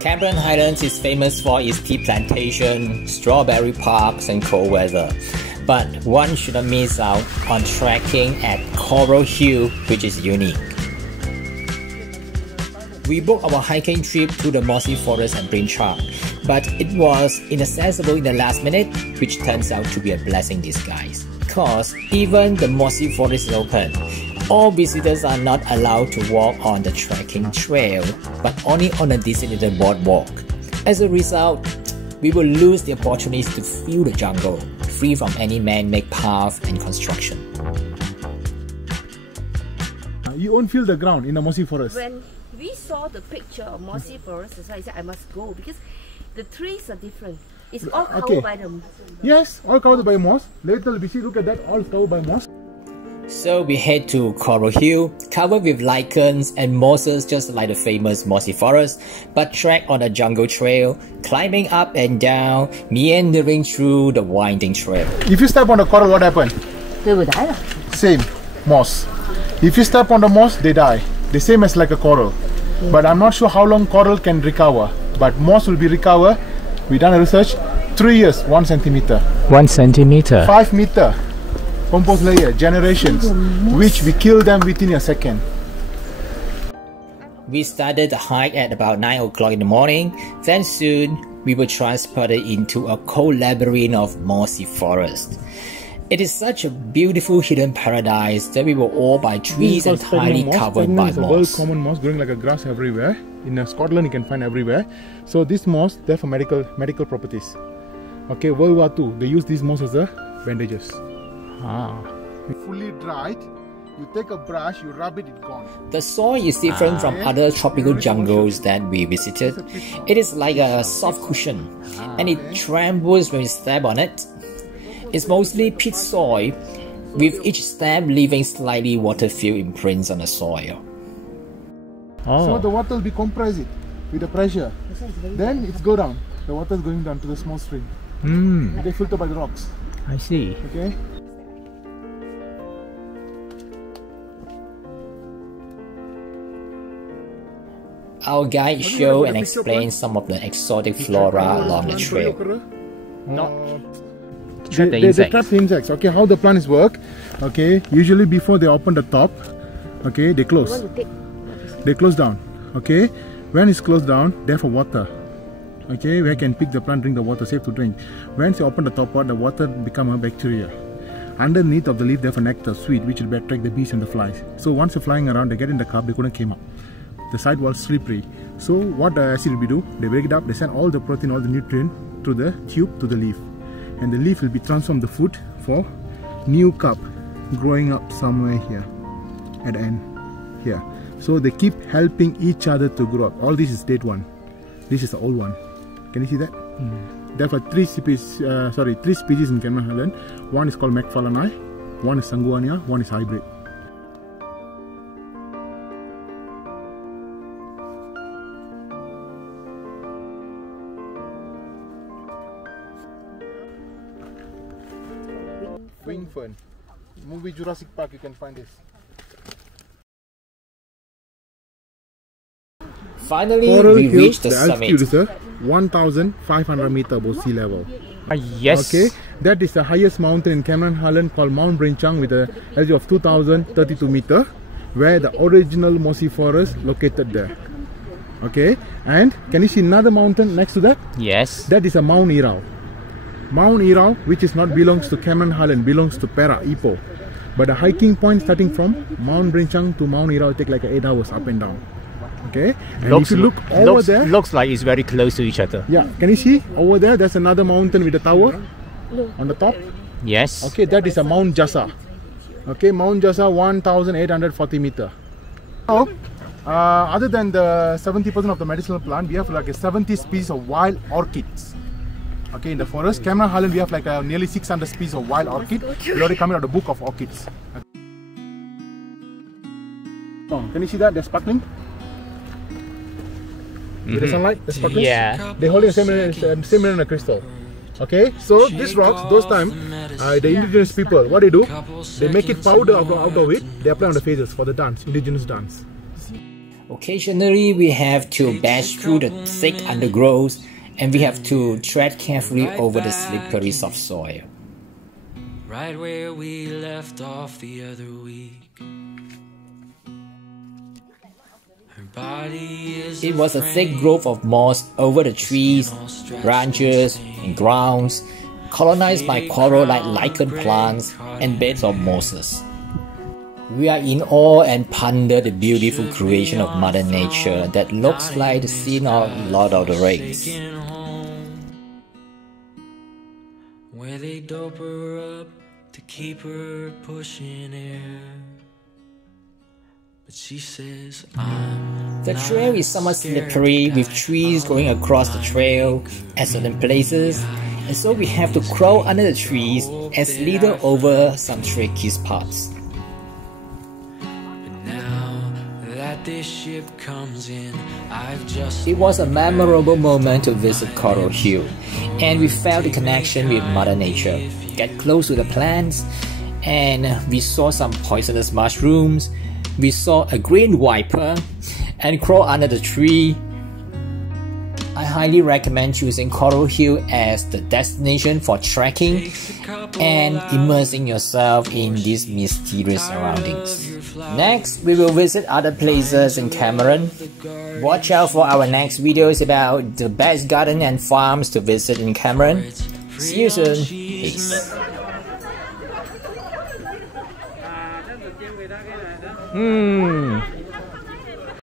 Cameron Highlands is famous for its tea plantation, strawberry parks and cold weather. But one shouldn't miss out on trekking at Coral Hill, which is unique. We booked our hiking trip to the Mossy Forest and BInchang, but it was inaccessible in the last minute, which turns out to be a blessing in disguise. Because even the Mossy Forest is open, all visitors are not allowed to walk on the trekking trail, but only on a designated boardwalk. As a result, we will lose the opportunity to feel the jungle, free from any man-made path and construction. You won't feel the ground in the Mossy Forest. When we saw the picture of Mossy Forest, so I said I must go because the trees are different. It's all covered by the moss. Yes, all covered by moss. Later we see, look at that, all covered by moss. So we head to Coral Hill, covered with lichens and mosses just like the famous Mossy Forest, but trek on a jungle trail, climbing up and down, meandering through the winding trail. If you step on the coral, what happens? They will die. Same, moss. If you step on the moss, they die. The same as like a coral. But I'm not sure how long coral can recover. But moss will be recovered. We done a research, 3 years, 1 centimeter. 1 centimeter. 5 meter. Compost layer, generations, which we kill them within a second. We started the hike at about 9 o'clock in the morning, then soon we were transported into a cold labyrinth of Mossy Forest. It is such a beautiful hidden paradise that we were all by trees entirely covered by moss. It's a world common moss growing like a grass everywhere. In Scotland you can find everywhere. So this moss, they're for medical properties. Okay, World War II, they use these moss as bandages. Fully dried, you take a brush, you rub it, it's gone. The soil is different from other tropical jungles that we visited. It is like a soft cushion, and it trembles when you step on it. It's mostly peat soil, with each step leaving slightly water-filled imprints on the soil. So the water will be compressed with the pressure. Then it go down. The water is going down to the small stream. They filter by the rocks. I see. Okay. Our guide show and explain some of the exotic flora along the trail. They trap the insects. Okay, how the plants work? Okay, usually before they open the top, okay, they close. They close down. Okay, when it's closed down, they're for water. Okay, where can pick the plant, drink the water, safe to drink. Once you open the top part, the water become a bacteria. Underneath of the leaf, they have a nectar, sweet, which will attract the bees and the flies. So once they're flying around, they get in the cup, they couldn't came up. The side was slippery. So what the acid will do? They break it up, they send all the protein, all the nutrient through the tube to the leaf. And the leaf will be transformed the food for new cup growing up somewhere here at the end here. So they keep helping each other to grow up. All this is dead one. This is the old one. Can you see that? Therefore, three species in Cameron Highlands. One is called McFarlane, one is Sanguania, one is hybrid. Wing fern. Movie Jurassic Park, you can find this. Finally, we reached the summit. Altitude is 1,500 meters above sea level. Yes. Okay, that is the highest mountain in Cameron Highlands called Mount BInchang with an altitude of 2,032 meters, where the original Mossy Forest located there. Okay, and can you see another mountain next to that? Yes. That is a Mount Irau. Mount Irau, which is not belongs to Cameron Highlands, belongs to Perak, Ipoh. But the hiking point starting from Mount BInchang to Mount Irau take like 8 hours up and down. Okay, and if you look over there, looks like it's very close to each other. Yeah, can you see over there? There's another mountain with a tower on the top. Yes. Okay, that is a Mount Jasa. Okay, Mount Jasa 1,840 meters. Now, other than the 70% of the medicinal plant, we have like a 70 species of wild orchids. Okay, in the forest, Cameron Highlands, we have like nearly 600 species of wild orchid. We already coming out of the book of orchids. Oh, can you see that? They're sparkling. With the sunlight, the sparkles. Yeah. They're holding the same in a crystal. Okay, so these rocks, those time, the indigenous people, what they do, they make it powder out of it, they apply on the faces for the dance, indigenous dance. Occasionally, we have to bash through the thick undergrowth, and we have to tread carefully over the slippery soft soil. Right where we left off the other week. Her body is It was a thick growth of moss over the trees, branches, and grounds, colonized by coral-like lichen plants and beds of mosses. We are in awe and ponder the beautiful creation of Mother Nature that looks like the scene of Lord of the Rings. Where they dope her up to keep her pushing air. But she says, The trail is somewhat slippery with trees going across the trail at certain places, and so we have to crawl under the trees and slither over some tricky spots. This ship comes in, I've just It was a memorable moment to visit Coral Hill, and we felt the connection with Mother Nature, get close to the plants, and we saw some poisonous mushrooms, we saw a green viper, and crawl under the tree. I highly recommend choosing Coral Hill as the destination for trekking and immersing yourself in these mysterious surroundings. Next, we will visit other places in Cameron. Watch out for our next videos about the best garden and farms to visit in Cameron. See you soon. Peace.